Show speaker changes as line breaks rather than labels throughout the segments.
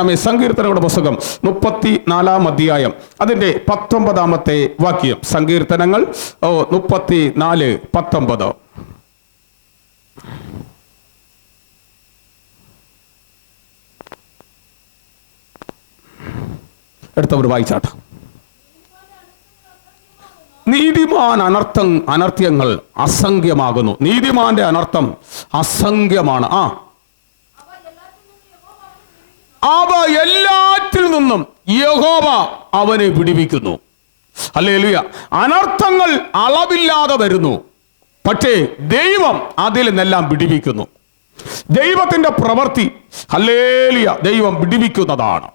ആമേ സങ്കീർത്തനങ്ങളുടെ പുസ്തകം മുപ്പത്തി നാലാം അധ്യായം. അതിന്റെ പത്തൊമ്പതാമത്തെ വാക്യം. സങ്കീർത്തനങ്ങൾ ഓ മുപ്പത്തി നാല് പത്തൊമ്പത്. എടുത്തവർ വായിച്ചാട്ടെ. നീതിമാൻ അനർത്ഥം അനർത്ഥ്യങ്ങൾ അസംഖ്യമാകുന്നു. നീതിമാന്റെ അനർത്ഥം അസംഖ്യമാണ്. ആ അവ എല്ലാറ്റിൽ നിന്നും യഹോവ അവനെ വിടിവിക്കുന്നു. അല്ലേലുയ അനർത്ഥങ്ങൾ അളവില്ലാതെ വരുന്നു. പക്ഷേ ദൈവം അതിൽ നിന്നെല്ലാം പിടിപ്പിക്കുന്നു ദൈവത്തിന്റെ പ്രവൃത്തി അല്ലേലിയ ദൈവം പിടിപ്പിക്കുന്നതാണ്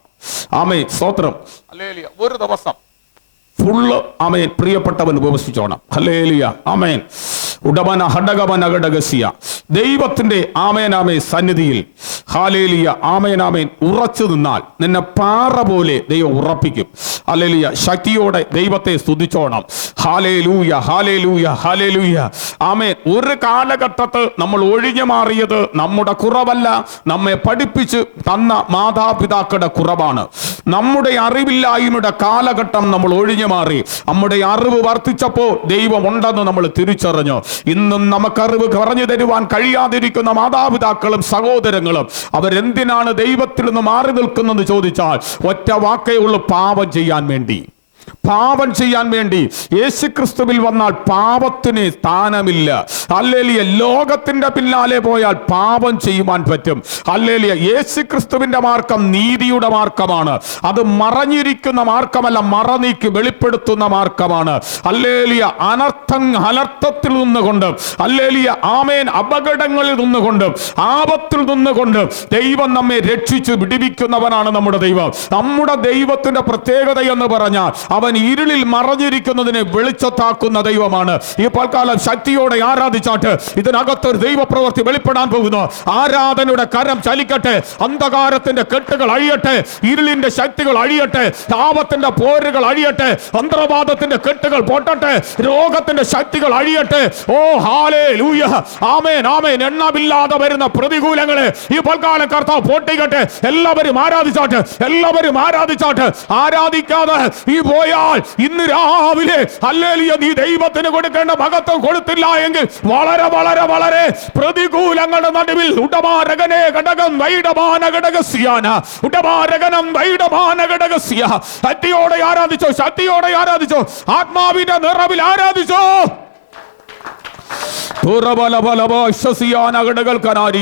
ആമേ സ്തോത്രം. അല്ലേലിയ ഒരു ദിവസം ഫുള്ള് അമേൻ പ്രിയപ്പെട്ടവൻ ഉപവസിച്ചോണം. ഹലേലിയ അമേൻ ഉടമന ഹടകമന ഘടകസിയ ദൈവത്തിന്റെ ആമേനാമേ ആമേ സന്നിധിയിൽ. ഹാലേലിയ. ആമേനാമേൻ ഉറച്ചു നിന്നാൽ നിന്നെ പാറ പോലെ ദൈവം ഉറപ്പിക്കും. അല്ലേലിയ ശക്തിയോടെ ദൈവത്തെ സ്തുതിച്ചോണം. Hallelujah hallelujah hallelujah. ആമേൻ. ഒരു കാലഘട്ടത്ത് നമ്മൾ ഒഴിഞ്ഞു മാറിയത് നമ്മുടെ കുറവല്ല. നമ്മെ പഠിപ്പിച്ച് തന്ന മാതാപിതാക്കളുടെ കുറവാണ്. നമ്മുടെ അറിവില്ലായ്മയുടെ കാലഘട്ടം നമ്മൾ ഒഴിഞ്ഞു മാറി. നമ്മുടെ അറിവ് വർദ്ധിച്ചപ്പോൾ ദൈവം ഉണ്ടെന്ന് നമ്മൾ തിരിച്ചറിഞ്ഞു. ഇന്നും നമുക്ക് അറിവ് പറഞ്ഞു തരുവാൻ കഴിയാതിരിക്കുന്ന മാതാപിതാക്കളും സഹോദരങ്ങളും അവരെന്തിനാണ് ദൈവത്തിൽ നിന്ന് മാറി നിൽക്കുന്നത് ചോദിച്ചാൽ ഒറ്റ വാക്കേ ഉള്ളൂ പാപം ചെയ്യാൻ വേണ്ടി. പാപം ചെയ്യാൻ വേണ്ടി യേശുക്രിസ്തുവിൽ വന്നാൽ പാപത്തിന് സ്ഥാനമില്ല. അല്ലേലിയ ലോകത്തിന്റെ പിന്നാലെ പോയാൽ പാപം ചെയ്യുവാൻ പറ്റും. അല്ലേലിയ യേശുക്രിസ്തുവിന്റെ മാർക്കം നീതിയുടെ മാർക്കമാണ് അത് മറഞ്ഞിരിക്കുന്ന മാർക്കമല്ല മറനീക്കി വെളിപ്പെടുത്തുന്ന മാർക്കമാണ് അല്ലേലിയ അനർത്ഥം അനർത്ഥത്തിൽ നിന്നുകൊണ്ട് അല്ലേലിയ ആമേൻ. അപകടങ്ങളിൽ നിന്നുകൊണ്ട് ആപത്തിൽ നിന്നുകൊണ്ട് ദൈവം നമ്മെ രക്ഷിച്ച് വിടിവിക്കുന്നവനാണ് നമ്മുടെ ദൈവം. നമ്മുടെ ദൈവത്തിന്റെ പ്രത്യേകത എന്ന് പറഞ്ഞാൽ അവൻ ഇരുളിൽ മറഞ്ഞിരിക്കുന്നതിനെ വെളിച്ചത്താക്കുന്ന ദൈവമാണ്. ഈ പൽക്കാലം ശക്തിയോടെ ആരാധിച്ചാട്ട് ഇതിനകത്തൊരു ദൈവപ്രവൃത്തി വെളിപ്പെടാൻ പോകുന്നു. ആരാധനയുടെ കരം ചലിക്കട്ടെ അന്ധകാരത്തിന്റെ കെട്ടുകൾ അഴിയട്ടെ ഇരുളിന്റെ ശക്തികൾ അഴിയട്ടെ താപത്തിന്റെ പോരുകൾ അഴിയട്ടെ അന്തർവാദത്തിന്റെ കെട്ടുകൾ പൊട്ടട്ടെ രോഗത്തിന്റെ ശക്തികൾ അഴിയട്ടെ. ഓ ഹാലേ ലൂയ ആമേൻ ആമേൻ. എണ്ണമില്ലാതെ വരുന്ന പ്രതികൂലങ്ങളെ ഈ പൽക്കാലം കർത്താവ് പൊട്ടിക്കട്ടെ. എല്ലാവരും ആരാധിച്ചാട്ട് എല്ലാവരും ആരാധിച്ചാട്ട്. ആരാധിക്കാതെ ഈ പോയാൽ ഇന്ന് രാവിലെ അല്ലേലിയ നീ ദൈവത്തിന് കൊടുക്കേണ്ട മഹത്വം കൊടുത്തില്ല എങ്കിൽ വളരെ വളരെ വളരെ പ്രതികൂലങ്ങളുടെ നടുവിൽ ഉടമാരകനെ ഘടകം വൈഡമാന ഘടകസ്യാന ഉടമാരകനം വൈഡമാന ഘടകസ്യ. ശക്തിയോടെ ആരാധിച്ചോ ശക്തിയോടെ ആരാധിച്ചോ ആത്മാവിന്റെ നിറവിൽ ആരാധിച്ചോ.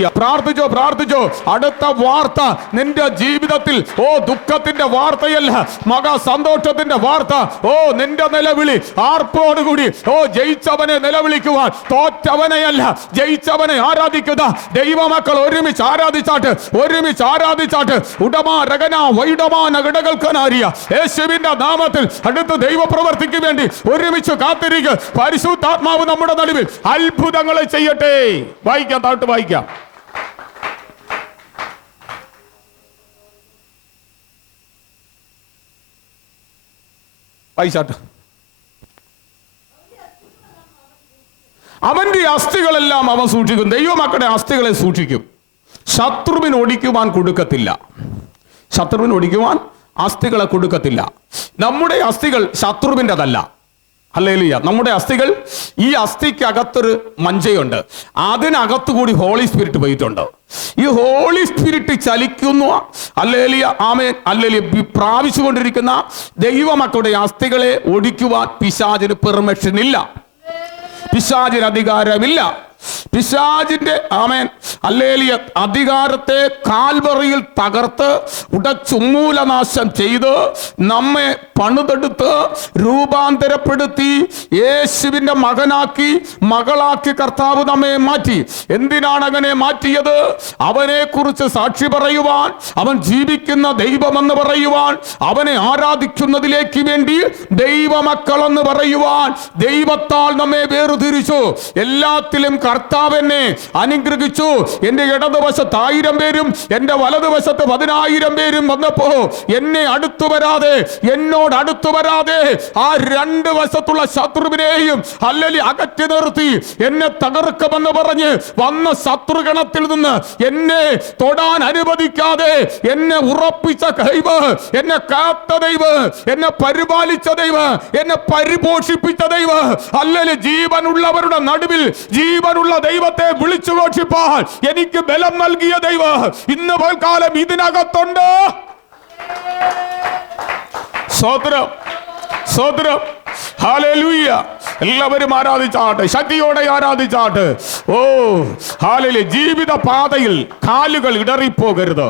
പ്രാർത്ഥിച്ചോ പ്രാർത്ഥിച്ചോ. അടുത്ത വാർത്ത നിന്റെ ജീവിതത്തിൽ. ഓ ദുഃഖത്തിന്റെ വാർത്തയല്ല. മക സന്തോഷത്തിന്റെ വാർത്ത. ഓ നിന്റെ നിലവിളി. ആർപ്പോടുകൂടി ഓ ജയിച്ചവനെ നിലവിളിക്കുവാൻ. തോറ്റവനെയല്ല. ജയിച്ചവനെ ആരാധിക്കുന്ന ദൈവമക്കൾ ഒരുമിച്ച് ആരാധിച്ചാട്ട്. ഒരുമിച്ച് ആരാധിച്ചാട്ട്. ഉടമാ രകന വൈഡമാ നഗടകൾക്കനാരിയ യേശുവിന്റെ നാമത്തിൽ അടുത്ത ദൈവപ്രവർത്തിക്ക് വേണ്ടി ഒരുമിച്ച് കാത്തിരിക്കുക പരിശുദ്ധാത്മാവ് നമ്മുടെ നടുവിൽ അത്ഭുതങ്ങളെ ചെയ്യട്ടെ. വായിക്കാം താട്ട് വായിക്കാം. വായിച്ചാട്ട്. അവന്റെ അസ്ഥികളെല്ലാം അവൻ സൂക്ഷിക്കും. ദൈവമക്കളുടെ അസ്ഥികളെ സൂക്ഷിക്കും. ശത്രുവിന് ഒടിക്കുവാൻ കൊടുക്കത്തില്ല. ശത്രുവിന് ഒടിക്കുവാൻ അസ്ഥികളെ കൊടുക്കത്തില്ല. നമ്മുടെ അസ്ഥികൾ ശത്രുവിന്റെതല്ല. അല്ലേലിയ നമ്മുടെ അസ്ഥികൾ ഈ അസ്ഥിക്കകത്തൊരു മഞ്ചയുണ്ട്. അതിനകത്തു കൂടി ഹോളി സ്പിരിറ്റ് പോയിട്ടുണ്ട്. ഈ ഹോളി സ്പിരിറ്റ് ചലിക്കുന്നു. അല്ലേലിയ ആമേ അല്ലേലിയ പ്രാപിച്ചുകൊണ്ടിരിക്കുന്ന ദൈവമക്കളുടെ അസ്ഥികളെ ഒടിക്കുവാൻ പിശാചിന് പെർമിഷൻ ഇല്ല. പിശാചിന് അധികാരമില്ല. പിശാചിന്റെ ആമേൻ. അല്ലേലിയ അധികാരത്തെ കാൽവറിയിൽ തകർത്ത് ഉടച്ചുമൂലനാശം ചെയ്ത് നമ്മെ പണിതെടുത്ത് രൂപാന്തരപ്പെടുത്തി യേശുവിന്റെ മകനാക്കി മകളാക്കി കർത്താവ് നമ്മെ മാറ്റി. എന്തിനാണ് അങ്ങനെ മാറ്റിയത്? അവനെ കുറിച്ച് സാക്ഷി പറയുവാൻ അവൻ ജീവിക്കുന്ന ദൈവമെന്ന് പറയുവാൻ അവനെ ആരാധിക്കുന്നതിലേക്ക് വേണ്ടി ദൈവമക്കളെന്ന് പറയുവാൻ ദൈവത്താൽ നമ്മെ വേർതിരിച്ചു. എല്ലാത്തിലും കർത്താവ് കർത്താവ് എന്നെ അനുഗ്രഹിച്ചു. എന്റെ ഇടതുവശത്ത് ആയിരം പേരും എന്റെ വലതുവശത്ത് പതിനായിരം പേരും വന്നപ്പോ എന്നെ അടുത്തു വരാതെ എന്നോട് അടുത്തു വരാതെ ആ രണ്ട് വശത്തുള്ള ശത്രുവിനെയും അല്ലലി അകറ്റി നിർത്തി. എന്നെ തകർക്കുമെന്ന് പറഞ്ഞ് വന്ന ശത്രുഗണത്തിൽ നിന്ന് എന്നെ തൊടാൻ അനുവദിക്കാതെ എന്നെ ഉറപ്പിച്ച കൈവ് എന്നെ കാത്ത ദൈവ് എന്നെ പരിപാലിച്ച ദൈവ് എന്നെ പരിപോഷിപ്പിച്ച ദൈവ്. അല്ലെ ജീവനുള്ളവരുടെ നടുവിൽ ജീവനുള്ള ദൈവത്തെ വിളിച്ചു ഘോഷിപ്പാൻ എനിക്ക് ബലം നൽകിയ ദൈവം ഇന്ന് പൽക്കാലം ഇതിനകത്തുണ്ട്. സ്വോത്രം സ്വോത്രം ഹാലൂയ്യ എല്ലാവരും ആരാധിച്ചാട്ടെ ശക്തിയോടെ ആരാധിച്ചാട്ടെ ഓ ഹാലലി ജീവിത പാതയിൽ കാലുകൾ ഇടറിപ്പോകരുത്.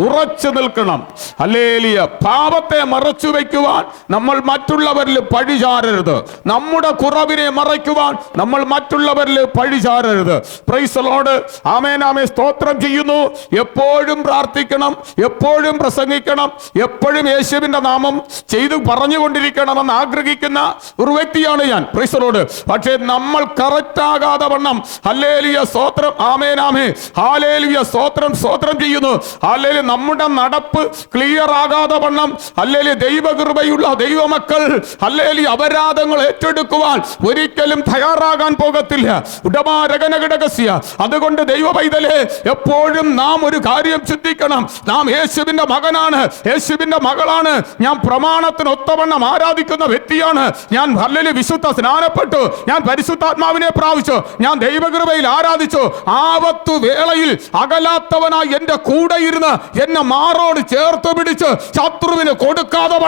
ഉറച്ചു നിൽക്കണം. അല്ലേലിയ പാപത്തെ മറച്ചു വയ്ക്കുവാൻ നമ്മൾ മറ്റുള്ളവരിൽ പഴിചാരരുത് നമ്മുടെ കുറവിനെ മറയ്ക്കുവാൻ നമ്മൾ മറ്റുള്ളവരിൽ പഴിചാരരുത് പ്രൈസലോട് ആമേനാമേ സ്തോത്രം ചെയ്യുന്നു. എപ്പോഴും പ്രാർത്ഥിക്കണം. എപ്പോഴും പ്രസംഗിക്കണം. എപ്പോഴും യേശുവിന്റെ നാമം ചെയ്തു പറഞ്ഞുകൊണ്ടിരിക്കണമെന്ന് ആഗ്രഹിക്കുന്ന ഒരു വ്യക്തിയാണ് ഞാൻ പ്രൈസറോട് പക്ഷേ നമ്മൾ കറക്റ്റ് ആകാതെ വണ്ണം. ഹല്ലേലിയ സ്തോത്രം. ആമേനാമേ ഹാലേലിയ സ്തോത്രം സ്തോത്രം ചെയ്യുന്നു. അല്ലേലി നമ്മുടെ നടപ്പ് ക്ലിയർ ആകാതെ വണ്ണം. ഹല്ലേലി ദൈവകൃപയുള്ള ദൈവമക്കൾ ഹല്ലേലി അപരാധങ്ങൾ ഏറ്റെടുക്കുവാൻ ഒരിക്കലും തയ്യാറാകാൻ പോകത്തില്ല. ഉടമാരകനകിടകസ്യ അതുകൊണ്ട് ദൈവ പൈതലേ എപ്പോഴും നാം ഒരു കാര്യം ചിന്തിക്കണം. നാം യേശുവിന്റെ മകനാണ്. യേശുവിന്റെ മകളാണ്. ഞാൻ പ്രമാണത്തിന് ഒത്തവണ്ണം ആരാധിക്കുന്ന വ്യക്തിയാണ്. ഞാൻ ഹല്ലേലി വിശുദ്ധ സ്നാനപ്പെട്ടു. ഞാൻ പരിശുദ്ധാത്മാവിനെ പ്രാപിച്ചു. ഞാൻ ദൈവകൃപയിൽ ആരാധിച്ചു. ആവത്തു വേളയിൽ അകലാത്തവനായി എന്റെ കൂടെ ഇരുന്ന് എന്നെ മാറോട് ചേർത്ത് പിടിച്ച് ശത്രുവിന് കൊടുക്കാതെ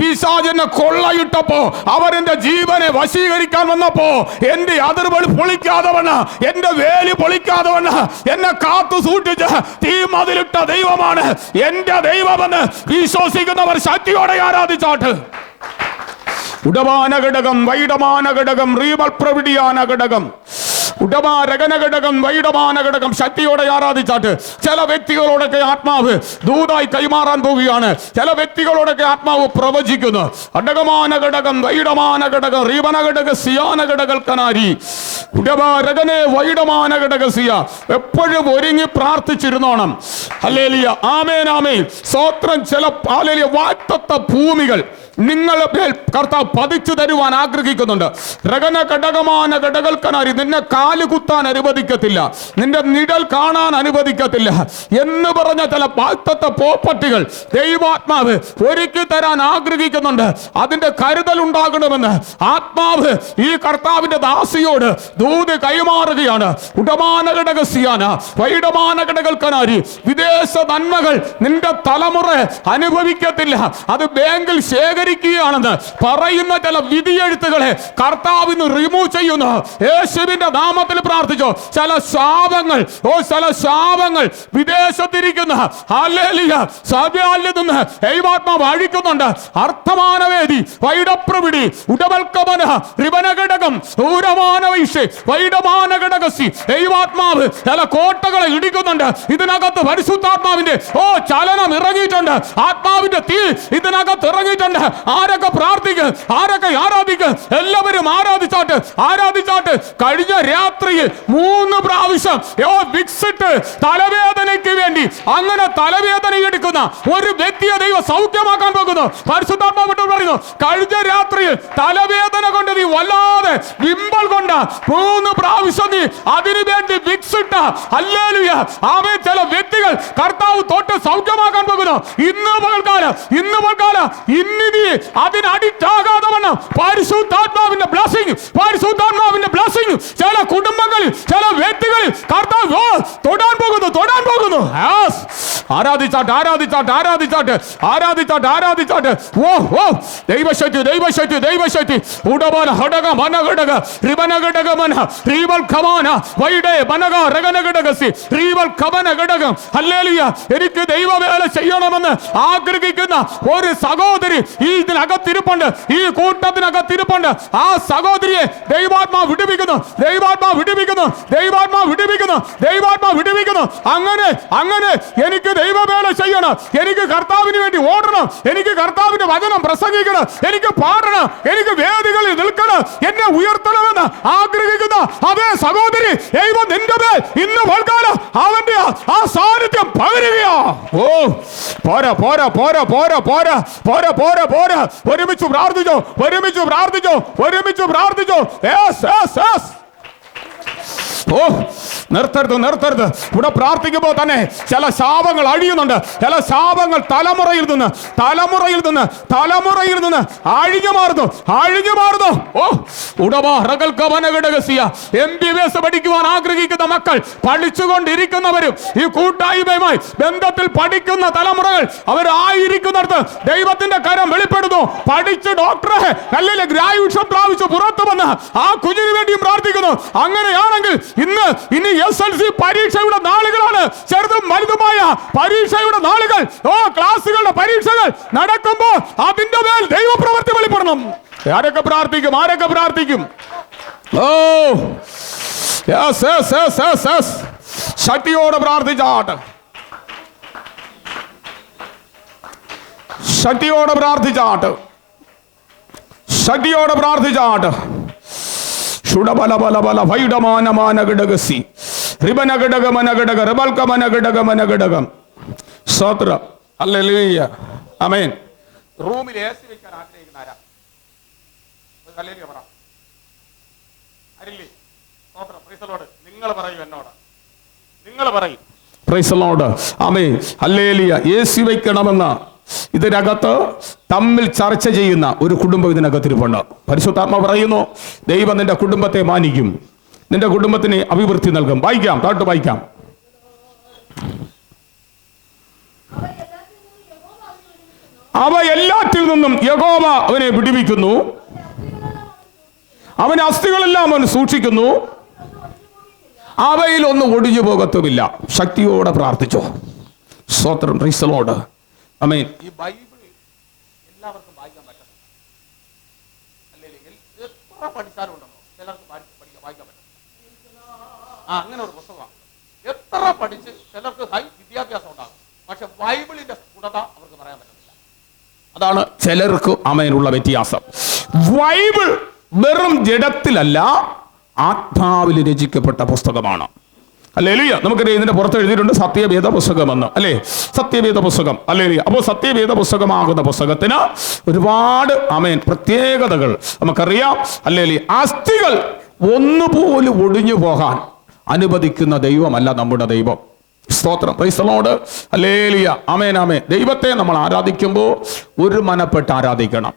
പിശാജ് എന്നെ കൊള്ളയിട്ടപ്പോ അവരെന്റെ ജീവനെ വശീകരിക്കാൻ വന്നപ്പോ എന്റെ അതിർവളി പൊളിക്കാതെ വണ്ണ എന്റെ വേലി പൊളിക്കാതെ വണ്ണ എന്നെ കാത്തു സൂക്ഷിച്ച് തീ മതിലിട്ട ദൈവമാണ്. എന്റെ ദൈവമെന്ന് വിശ്വസിക്കുന്നവർ ശക്തിയോടെ ആരാധിച്ചാട്ട്. ഉടമാന ഘടകം വൈഡമാന ഘടകം റീമൽ പ്രവിടിയാന ഘടകം ഉടമാരകന ഘടകം വൈഡമാന ഘടകം ശക്തിയോടെ ആരാധിച്ചാട്ട് ചില വ്യക്തികളോടൊക്കെ ആത്മാവ് ദൂതായി കൈമാറാൻ പോവുകയാണ്. ചില വ്യക്തികളോടൊക്കെ ആത്മാവ് പ്രവചിക്കുന്നു. അടകമാന ഘടകം വൈഡമാന ഘടകം റീവന ഘടക സിയാന ഘടകൽ കനാരി ഉടമാരകനെ വൈഡമാന ഘടക എപ്പോഴും ഒരുങ്ങി പ്രാർത്ഥിച്ചിരുന്നോണം. അല്ലേലിയ ആമേൻ ആമേൻ. ചില അല്ലേലിയ വാറ്റത്ത ഭൂമികൾ നിങ്ങളെ മേൽ കർത്താവ് പതിച്ചു തരുവാൻ ആഗ്രഹിക്കുന്നുണ്ട്. രകന ഘടകമാന ഘടകൽക്കനാരി നിന്നെ കാലുകുത്താൻ അനുവദിക്കത്തില്ല. നിന്റെ നിഴൽ കാണാൻ അനുവദിക്കത്തില്ല. എന്ന് പറഞ്ഞ ചില പാത്തത്തെ പോപ്പട്ടികൾ ദൈവാത്മാവ് ഒരുക്കി തരാൻ ആഗ്രഹിക്കുന്നുണ്ട്. അതിന്റെ കരുതൽ ഉണ്ടാകണമെന്ന് ആത്മാവ് ഈ കർത്താവിന്റെ ദാസിയോട് ദൂത് കൈമാറുകയാണ്. ഉടമാന ഘടകസിയാന വൈഡമാന ഘടകൽക്കനാരി വിദേശ നന്മകൾ നിന്റെ തലമുറ അനുഭവിക്കത്തില്ല. അത് ബാങ്കിൽ ശേഖരിക്കുകയാണെന്ന് പറയുന്ന ചില വിധിയെഴുത്തുകളെ കർത്താവിന് റിമൂവ് ചെയ്യുന്നു. യേശുവിന്റെ നാമത്തിൽ പ്രാർത്ഥിച്ചോ. ചില ശാപങ്ങൾ ഓ ചില ശാപങ്ങൾ വിദേശത്തിരിക്കുന്ന. സഭയിൽ നിന്ന് ദൈവാത്മാവ് അഴിക്കുന്നുണ്ട്. അർത്ഥമാനവേദി വൈഡപ്രവിടി ഉടവൽക്കമന റിവനഘടകം സൂരമാനവൈഷ് വൈഡമാനഘടകസി ദൈവാത്മാവ് ചില കോട്ടകളെ ഇടിക്കുന്നുണ്ട്. ഇതിനകത്ത് പരിശുദ്ധാത്മാവിന്റെ ഓ ചലനം ഇറങ്ങിയിട്ടുണ്ട്. ആത്മാവിന്റെ തീ ഇതിനകത്ത് ഇറങ്ങിയിട്ടുണ്ട്. ആരൊക്കെ പ്രാർത്ഥിക്ക്? ആരൊക്കെ ആരാധിക്ക്? എല്ലാവരും ആരാധിച്ചാട്ട് ആരാധിച്ചാട്ട്. കഴിഞ്ഞ രാത്രിയിൽ മൂന്ന് പ്രാവശ്യം യോ വിക്സിട്ട് തലവേദനയ്ക്ക് വേണ്ടി അങ്ങനെ തലവേദന എടുക്കുന്ന ഒരു വ്യക്തിയെ ദൈവം സൗഖ്യമാക്കാൻ പോകുന്നു. പരിശുദ്ധാത്മാവിട്ട് പറയുന്നു കഴിഞ്ഞ രാത്രിയിൽ തലവേദന കൊണ്ട് നീ വല്ലാതെ വിമ്പൽ കൊണ്ട മൂന്ന് പ്രാവശ്യം നീ അതിനു വേണ്ടി വിക്സിട്ട. അല്ലേലുയ ആമേ ചില വ്യക്തികൾ കർത്താവ് തൊട്ട് സൗഖ്യമാക്കാൻ പോകുന്നു. ഇന്ന് പകൽക്കാല ഇന്ന് പകൽക്കാല ഇന്നിതി അതിനടിറ്റാകാതെ വണ്ണം പരിശുദ്ധാത്മാവിന്റെ ബ്ലസ്സിംഗ് പരിശുദ്ധാത്മാവിന്റെ ബ്ലസ്സിംഗ് ചില കുടുംബങ്ങളിൽ ചില വ്യക്തികളിൽ കർത്താവ് തൊടാൻ പോകുന്നു തൊടാൻ പോകുന്നു. ആരാധിച്ചാട്ട് ആരാധിച്ചാട്ട് ആരാധിച്ചാട്ട് ആരാധിച്ചാട്ട് ആരാധിച്ചാട്ട്. ഓ ഓ. ദൈവശക്തി ദൈവശക്തി ദൈവശക്തി. ഉടമന ഹടക മന ഘടക രിവന ഘടക മന. റീവൽ ഖമാന വൈഡേ എനിക്ക് ദൈവവേല ചെയ്യണമെന്ന് ആഗ്രഹിക്കുന്ന ഒരു സഹോദരി ഈ ഇതിനകത്തിരിപ്പുണ്ട്. ഈ കൂട്ടത്തിനകത്തിരിപ്പുണ്ട്. ആ സഹോദരിയെ ദൈവാത്മാ വിടുവിക്കുന്നു. ദൈവാത്മാ വിടുവിക്കുന്നു. ദൈവാത്മാ വിടുവിക്കുന്നു. ദൈവാത്മാ അങ്ങനെ അങ്ങനെ അങ്ങനെ എനിക്ക് ദൈവവേല ചെയ്യണം. എനിക്ക് കർത്താവിന് വേണ്ടി ഓടണം. എനിക്ക് കർത്താവിന്റെ വചനം പ്രസംഗിക്കണം. എനിക്ക് പാടണം. എനിക്ക് വേദികളിൽ നിൽക്കണം. എന്നെ ഉയർത്തണമെന്ന് ആഗ്രഹിക്കുന്ന അതേ സഹോദരി ദൈവം നിന്റെ മേൽ ഇന്ന് പൽക്കാലം അവന്റെ ആ- സാന്നിധ്യം പകരുകയാ. ഓ പോരാ പോരാ പോരാ പോരാ പോരാ പോരാ പോരാ പോരാ. ഒരുമിച്ച് പ്രാർത്ഥിച്ചോ ഒരുമിച്ച് പ്രാർത്ഥിച്ചോ ഒരുമിച്ച് പ്രാർത്ഥിച്ചോ. Yes yes yes. ഓ നിർത്തരുത് നിർത്തരുത്. ഇവിടെ പ്രാർത്ഥിക്കുമ്പോൾ തന്നെ ചില ശാപങ്ങൾ അഴിയുന്നുണ്ട്. ചില ശാപങ്ങൾ തലമുറയിൽ നിന്ന് തലമുറയിൽ നിന്ന് തലമുറയിൽ നിന്ന് അഴിഞ്ഞു മാറുന്നു അഴിഞ്ഞു മാറുന്നു. ഓ ഉടമ എം ബി ബി എസ് പഠിക്കുവാൻ ആഗ്രഹിക്കുന്ന മക്കൾ പഠിച്ചുകൊണ്ടിരിക്കുന്നവരും ഈ കൂട്ടായ്മയുമായി ബന്ധത്തിൽ പഠിക്കുന്ന തലമുറകൾ അവരായിരിക്കുന്നിടത്ത് ദൈവത്തിന്റെ കരം വെളിപ്പെടുന്നു. പഠിച്ച് ഡോക്ടറെ അല്ലെങ്കിൽ ഗ്രാജുവേഷൻ പ്രാപിച്ച് പുറത്തു വന്ന് ആ കുഞ്ഞിന് വേണ്ടിയും പ്രാർത്ഥിക്കുന്നു. അങ്ങനെയാണെങ്കിൽ ഇന്ന് ഇനി എസ് എൽ സി പരീക്ഷയുടെ നാളുകളാണ്. ചെറുതും വലുതുമായ പരീക്ഷയുടെ നാളുകൾ. ഓ ക്ലാസ്സുകളുടെ പരീക്ഷകൾ നടക്കുമ്പോൾ അതിന്റെ മേൽ ദൈവപ്രവൃത്തി വെളിപ്പെടണം. ആരൊക്കെ പ്രാർത്ഥിക്കും? ആരൊക്കെ പ്രാർത്ഥിക്കും? ഓ ശക്തിയോടെ പ്രാർത്ഥിച്ചാട്ട് ശക്തിയോടെ പ്രാർത്ഥിച്ചാട്ട് ശക്തിയോടെ പ്രാർത്ഥിച്ചാട്ട് നിങ്ങൾ പറയൂ എന്നോട്. നിങ്ങൾ പറയും. അമേ അല്ലേലിയ എ സി വയ്ക്കണമെന്ന ഇതിനകത്ത് തമ്മിൽ ചർച്ച ചെയ്യുന്ന ഒരു കുടുംബം ഇതിനകത്ത് ഇരിപ്പുണ്ട് പരിശുദ്ധാത്മ പറയുന്നു ദൈവം നിന്റെ കുടുംബത്തെ മാനിക്കും. നിന്റെ കുടുംബത്തിന് അഭിവൃദ്ധി നൽകും. വായിക്കാം താട്ട് വായിക്കാം. അവ എല്ലാറ്റിൽ നിന്നും യഹോവ അവനെ പിടിപ്പിക്കുന്നു അവൻ അസ്ഥികളെല്ലാം അവൻ സൂക്ഷിക്കുന്നു. അവയിൽ ഒന്നും ഒടിഞ്ഞു പോകത്തുമില്ല. ശക്തിയോടെ പ്രാർത്ഥിച്ചോ. സ്വത്രം റീസലോട് അമേൻ ഈ ബൈബിൾ എല്ലാവർക്കും വായിക്കാൻ പറ്റണം അല്ലെങ്കിൽ എത്ര പഠിച്ചാലും ഉണ്ടെന്നോ ചിലർക്ക് പഠിക്കാൻ വായിക്കാൻ പറ്റില്ല ആ അങ്ങനെ ഒരു പുസ്തകമാണ്. എത്ര പഠിച്ച് ചിലർക്ക് ഹൈ വിദ്യാഭ്യാസം ഉണ്ടാകും. പക്ഷെ ബൈബിളിന്റെ സ്ഫുടത അവർക്ക് പറയാൻ പറ്റുന്നില്ല അതാണ് ചിലർക്ക് അമേനുള്ള വ്യത്യാസം. ബൈബിൾ വെറും ജഡത്തിലല്ല ആത്മാവിൽ രചിക്കപ്പെട്ട പുസ്തകമാണ്. അല്ലേ നമുക്കറിയാം ഇതിന്റെ പുറത്ത് എഴുതിയിട്ടുണ്ട് സത്യവേദ പുസ്തകം എന്ന്. അല്ലേ? സത്യവേദ പുസ്തകം. അല്ലേ അപ്പോൾ സത്യവേദ പുസ്തകമാകുന്ന പുസ്തകത്തിന് ഒരുപാട് അമേൻ പ്രത്യേകതകൾ നമുക്കറിയാം. അല്ലേ അസ്ഥികൾ ഒന്നുപോലും ഒടിഞ്ഞു പോകാൻ അനുവദിക്കുന്ന ദൈവമല്ല നമ്മുടെ ദൈവം. സ്തോത്രം. പ്രൈസലോട് അല്ലേലിയ അമേൻ അമേൻ ദൈവത്തെ നമ്മൾ ആരാധിക്കുമ്പോൾ ഒരു മനപ്പെട്ട് ആരാധിക്കണം.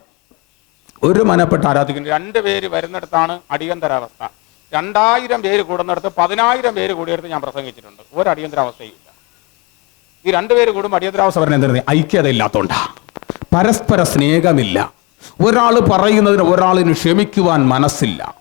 ഒരു മനപ്പെട്ട് ആരാധിക്കണം. രണ്ടുപേര് വരുന്നിടത്താണ് അടിയന്തരാവസ്ഥ. രണ്ടായിരം പേര് കൂടുന്നിടത്ത് പതിനായിരം പേര് കൂടിയെടുത്ത് ഞാൻ പ്രസംഗിച്ചിട്ടുണ്ട്. ഒരു അടിയന്തരാവസ്ഥയും ഇല്ല ഈ രണ്ടുപേര് കൂടുമ്പോൾ അടിയന്തരാവസ്ഥ പറഞ്ഞ എന്താ ഐക്യത ഇല്ലാത്തോണ്ടാ പരസ്പര സ്നേഹമില്ല. ഒരാൾ പറയുന്നതിന് ഒരാളിന് ക്ഷമിക്കുവാൻ മനസ്സില്ല.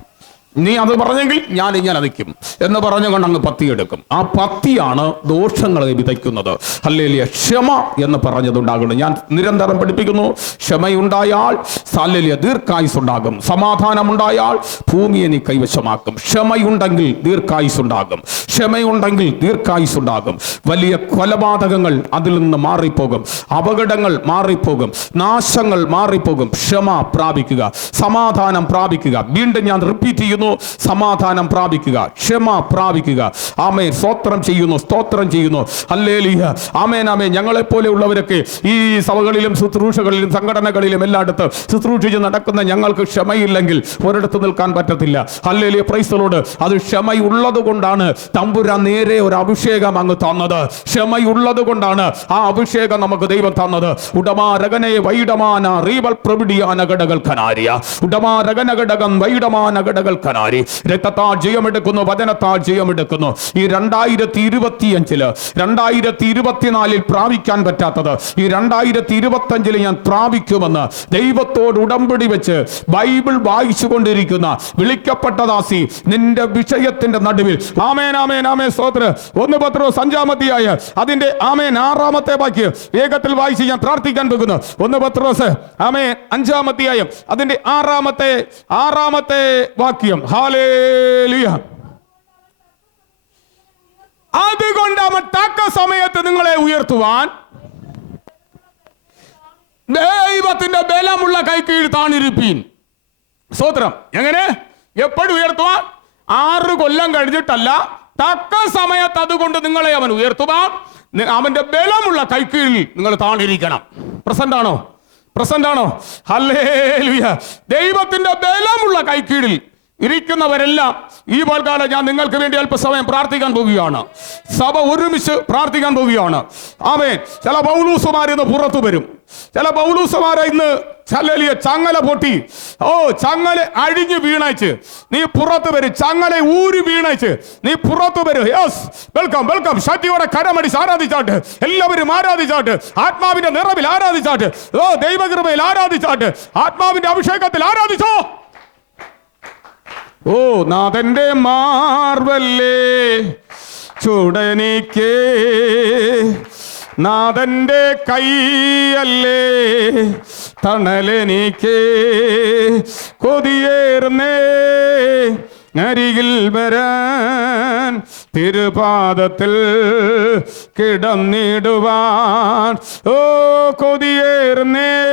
നീ അത് പറഞ്ഞെങ്കിൽ ഞാൻ ഇങ്ങനെ നിൽക്കും എന്ന് പറഞ്ഞുകൊണ്ട് അങ്ങ് പത്തിയെടുക്കും ആ പത്തിയാണ് ദോഷങ്ങളെ വിതയ്ക്കുന്നത്. അല്ലേലിയ ക്ഷമ എന്ന് പറഞ്ഞതുണ്ടാകുന്നു. ഞാൻ നിരന്തരം പഠിപ്പിക്കുന്നു ക്ഷമയുണ്ടായാൽ സാല്യലിയ ദീർഘായുസ് ഉണ്ടാകും സമാധാനമുണ്ടായാൽ ഭൂമിയെ നീ കൈവശമാക്കും. ക്ഷമയുണ്ടെങ്കിൽ ദീർഘായുസ് ഉണ്ടാകും ക്ഷമയുണ്ടെങ്കിൽ ദീർഘായുസ് ഉണ്ടാകും വലിയ കൊലപാതകങ്ങൾ അതിൽ നിന്ന് മാറിപ്പോകും. അപകടങ്ങൾ മാറിപ്പോകും. നാശങ്ങൾ മാറിപ്പോകും. ക്ഷമ പ്രാപിക്കുക. സമാധാനം പ്രാപിക്കുക. വീണ്ടും ഞാൻ റിപ്പീറ്റ് ചെയ്യുന്നു. സമാധാനം പ്രാപിക്കുക ക്ഷമ പ്രാപിക്കുക. ആമേ സ്തോത്രം ചെയ്യുന്നു സ്തോത്രം ചെയ്യുന്നു. അല്ലേലിയ ആമേൻ ആമേ ഞങ്ങളെ പോലെയുള്ളവരൊക്കെ ഈ സഭകളിലും ശുശ്രൂഷകളിലും സംഘടനകളിലും എല്ലായിടത്ത് ശുശ്രൂഷിച്ച് നടക്കുന്ന ഞങ്ങൾക്ക് ക്ഷമയില്ലെങ്കിൽ ഒരിടത്ത് നിൽക്കാൻ പറ്റത്തില്ല. അല്ലേലിയ പ്രൈസലോട് അത് ക്ഷമയുള്ളത് കൊണ്ടാണ് തമ്പുരാൻ നേരെ ഒരു അഭിഷേകം അങ്ങ് തന്നത്. ക്ഷമയുള്ളത് കൊണ്ടാണ് ആ അഭിഷേകം നമുക്ക് ദൈവം തന്നത്. ഉടമാരകനെ വൈഡമാന റീവൽ പ്രവിടിയാന ഘടകൾ കനാരിയ. ഉടമാ രഗന ഘടകം വൈഡമാന ഘടകൾ കനാരി രക്തത്താൽ ജയമെടുക്കുന്നു വചനത്താൽ ജയമെടുക്കുന്നു. ഈ രണ്ടായിരത്തി ഇരുപത്തിയഞ്ചിൽ രണ്ടായിരത്തി ഇരുപത്തിനാലിൽ പ്രാപിക്കാൻ പറ്റാത്തത് ഈ രണ്ടായിരത്തി ഇരുപത്തി അഞ്ചിൽ ഞാൻ പ്രാപിക്കുമെന്ന് ദൈവത്തോട് ഉടമ്പടി വെച്ച് ബൈബിൾ വായിച്ചു കൊണ്ടിരിക്കുന്ന വിളിക്കപ്പെട്ട ദാസി നിന്റെ വിഷയത്തിന്റെ നടുവിൽ. ആമേൻ ആമേൻ ആമേ സ്തോത്ര ഒന്ന് പത്രോ സഞ്ചാമതിയായ അതിന്റെ ആമേൻ ആറാമത്തെ വാക്യം വേഗത്തിൽ വായിച്ച് ഞാൻ പ്രാർത്ഥിക്കാൻ പോകുന്നു. ഒന്ന് പത്രോസ് ആമേൻ അഞ്ചാമത്തെയായം അതിന്റെ ആറാമത്തെ ആറാമത്തെ വാക്യം. ഹാലേലുയ. അതുകൊണ്ട് അവൻ തക്ക സമയത്ത് നിങ്ങളെ ഉയർത്തുവാൻ ദൈവത്തിന്റെ ബലമുള്ള കൈക്കീഴ് താണിരിപ്പീൻ. സ്തോത്രം. എങ്ങനെ? എപ്പോഴും ഉയർത്തുവാൻ. ആറ് കൊല്ലം കഴിഞ്ഞിട്ടല്ല തക്ക സമയത്ത് അതുകൊണ്ട് നിങ്ങളെ അവൻ ഉയർത്തുവാൻ. അവന്റെ ബലമുള്ള കൈക്കീഴിൽ നിങ്ങൾ താണിരിക്കണം. പ്രസന്റ് ആണോ പ്രസന്റ് ആണോ ഹല്ലേലൂയ. ദൈവത്തിന്റെ ബലമുള്ള കൈക്കീഴിൽ ഇരിക്കുന്നവരെല്ലാം ഈ പോൽക്കാലം ഞാൻ നിങ്ങൾക്ക് വേണ്ടി അല്പസമയം പ്രാർത്ഥിക്കാൻ പോവുകയാണ്. സഭ ഒരുമിച്ച് പ്രാർത്ഥിക്കാൻ പോവുകയാണ്. ആമേ ചില പൗലൂസുമാർ ഇന്ന് പുറത്തു വരും. ചില പൗലൂസുമാരെ ഇന്ന് ചല്ലലിയ ചങ്ങല പൊട്ടി. ഓ ചങ്ങല അഴിഞ്ഞു വീണയച്ച്. നീ പുറത്തു വരും. ചങ്ങല ഊരി വീണയച്ച്. നീ പുറത്തു വരും. യെസ് വെൽക്കം വെൽക്കം ശക്തിയോടെ കരമടിച്ച് ആരാധിച്ചാട്ട്. എല്ലാവരും ആരാധിച്ചാട്ട്. ആത്മാവിന്റെ നിറവിൽ ആരാധിച്ചാട്ട്. ഓ ദൈവകൃപയിൽ ആരാധിച്ചാട്ട്. ആത്മാവിന്റെ അഭിഷേകത്തിൽ ആരാധിച്ചോ? ഓ നാഥന്റെ മാർവല്ലേ? ചുടനിക്ക്. നാഥന്റെ കൈയല്ലേ? തണലെനിക്ക്. കൊതിയേർന്നേ അരികിൽ വരാൻ തിരുപാദത്തിൽ കിടന്നിടുവാൻ. ഓ കൊതിയേർന്നേ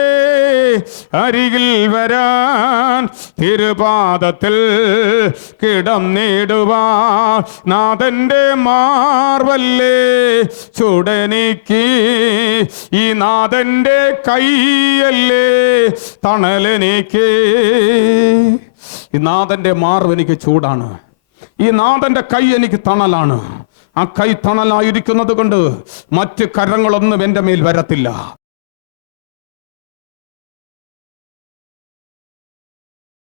അരികിൽ വരാൻ. തിരുപാദത്തിൽ കിടന്നിടുവാൻ. നാഥന്റെ മാർവല്ലേ ചുടനിക്ക്. ഈ നാഥന്റെ കൈയല്ലേ തണലെനിക്ക്. ഈ നാഥന്റെ മാർവ് എനിക്ക് ചൂടാണ്. ഈ നാഥന്റെ കൈ എനിക്ക് തണലാണ്. ആ കൈ തണലായിരിക്കുന്നത് കൊണ്ട് മറ്റ് കരങ്ങളൊന്നും എന്റെ മേൽ വരത്തില്ല.